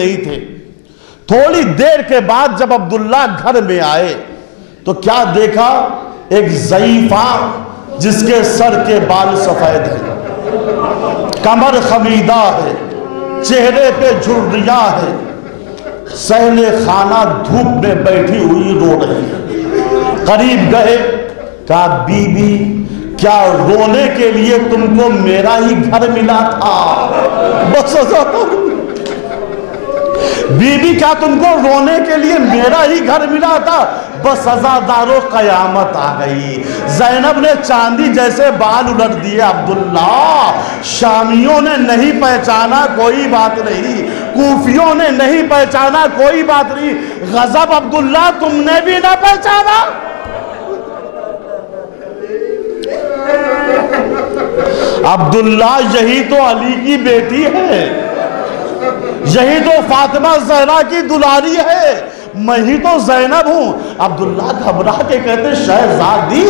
نہیں تھے۔ تھوڑی دیر کے بعد جب عبداللہ گھر میں آئے تو کیا دیکھا؟ ایک ضعیفہ جس کے سر کے بال سفید ہیں، کمر خمیدہ ہے، چہرے پہ جھریاں ہے، صحن خانہ دھوپ میں بیٹھی ہوئی رو رہی ہے۔ قریب گئے، کہا بی بی کیا رونے کے لیے تم کو میرا ہی گھر ملا تھا؟ بس بی بی کیا تم کو رونے کے لیے میرا ہی گھر ملا تھا؟ بس عزادارو قیامت آ گئی۔ زینب نے چاندی جیسے بال الٹ دیے۔ عبداللہ شامیوں نے نہیں پہچانا، کوئی بات نہیں، کوفیوں نے نہیں پہچانا، کوئی بات نہیں، غضب عبداللہ تم نے بھی نہ پہچانا۔ عبداللہ یہی تو علی کی بیٹی ہے، یہی تو فاطمہ زہرا کی دلاری ہے، میں ہی تو زینب ہوں۔ عبداللہ گھبرا کے کہتے شہزادی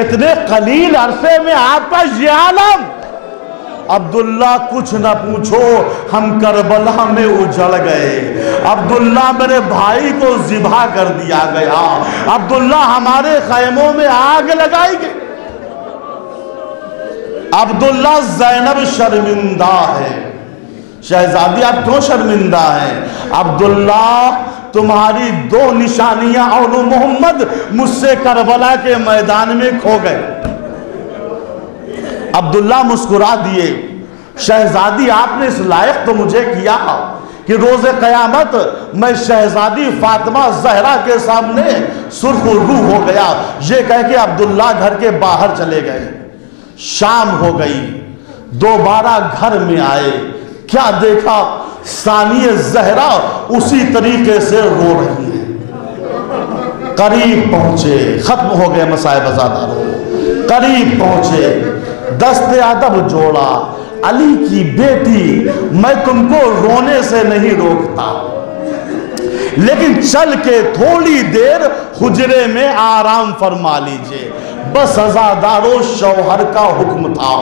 اتنے قلیل عرصے میں آپ کا یہ عالم؟ عبداللہ کچھ نہ پوچھو، ہم کربلا میں اجڑ گئے، عبداللہ میرے بھائی کو ذبح کر دیا گیا، عبداللہ ہمارے خیموں میں آگ لگائی گئی۔ عبداللہ زینب شرمندہ ہے۔ شہزادی آپ کیوں شرمندہ ہیں؟ عبداللہ تمہاری دو نشانیاں اور محمد مجھ سے کربلا کے میدان میں کھو گئے۔ عبداللہ مسکرا دیے، شہزادی آپ نے اس لائق تو مجھے کیا کہ روز قیامت میں شہزادی فاطمہ زہرا کے سامنے سرخ رو ہو گیا۔ یہ کہہ کے عبداللہ گھر کے باہر چلے گئے۔ شام ہو گئی، دوبارہ گھر میں آئے، کیا دیکھا؟ ثانیہ زہرا اسی طریقے سے رو رہی ہے۔ قریب پہنچے، ختم ہو گئے مصائب عزاداروں، قریب پہنچے، دست ادب جوڑا، علی کی بیٹی میں تم کو رونے سے نہیں روکتا، لیکن چل کے تھوڑی دیر حجرے میں آرام فرما لیجئے۔ بس عزادارو شوہر کا حکم تھا۔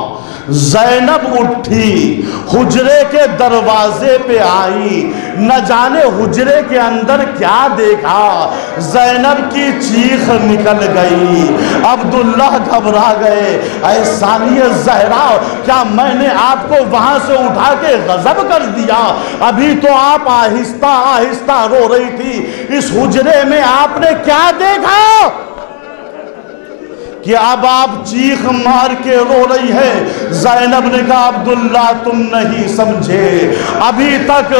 زینب اٹھی، حجرے کے دروازے پہ آئی، نہ جانے حجرے کے اندر کیا دیکھا، زینب کی چیخ نکل گئی۔ عبداللہ گھبرا گئے، اے ثانیہ زہرا کیا میں نے آپ کو وہاں سے اٹھا کے غضب کر دیا؟ ابھی تو آپ آہستہ آہستہ رو رہی تھی، اس حجرے میں آپ نے کیا دیکھا کہ اب آپ چیخ مار کے رو رہی ہے؟ زینب نے کہا عبداللہ تم نہیں سمجھے، ابھی تک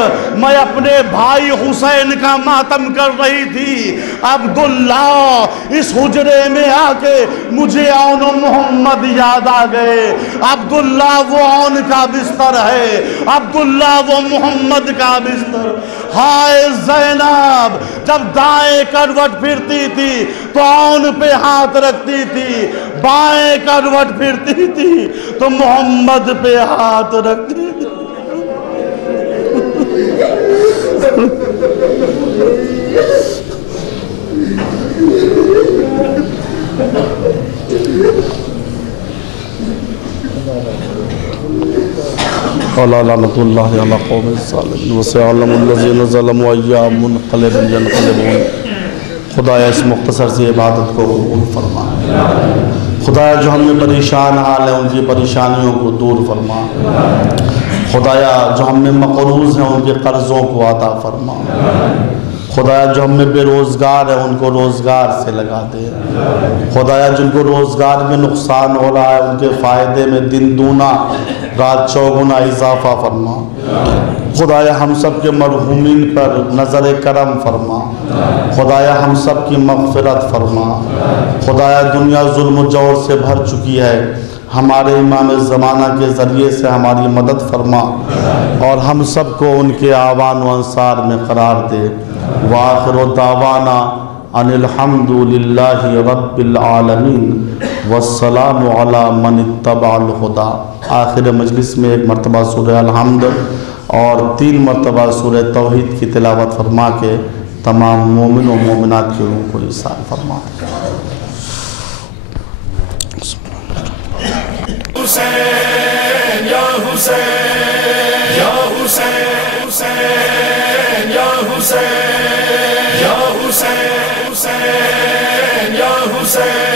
میں اپنے بھائی حسین کا ماتم کر رہی تھی، عبداللہ اس حجرے میں آ کے مجھے اون و محمد یاد آ گئے، عبداللہ وہ اون کا بستر ہے، عبداللہ وہ محمد کا بستر۔ ہائے زینب جب دائیں کروٹ پھرتی تھی تو اون پہ ہاتھ رکھتی تھی، بائیں کروٹ پھرتی تھی تو محمد پہ ہاتھ رکھتی تھی۔ لعنت اللہ علی قوم الظالمین وسيعلم الذين ظلموا أيّ منقلب ينقلبون۔ خدایا اس مختصر سی عبادت کو قبول فرما، خدایا جو ہم میں پریشان حال ہیں ان کی پریشانیوں کو دور فرما، خدایا جو ہم میں مقروض ہیں ان کے قرضوں کو عطا فرما، خدایا جو ہم میں بے روزگار ہیں ان کو روزگار سے لگا دے، خدایا جن کو روزگار میں نقصان ہو رہا ہے ان کے فائدے میں دن دونا رات چوگنا اضافہ فرما، خدایا ہم سب کے مرحومین پر نظر کرم فرما، خدایا ہم سب کی مغفرت فرما، خدایا دنیا ظلم و جور سے بھر چکی ہے، ہمارے امام زمانہ کے ذریعے سے ہماری مدد فرما اور ہم سب کو ان کے آوان و انصار میں قرار دے۔ وآخر دعوانا ان الحمد للہ رب العالمین والسلام علی من اتبع الہدی۔ آخر مجلس میں ایک مرتبہ سورہ الحمد اور 3 مرتبہ سورہ توحید کی تلاوت فرما کے تمام مومن و مومنات کی روح کو ایصال فرما۔ حسین یا حسین یا حسین، حسین حسین یا حسین، حسین یا حسین۔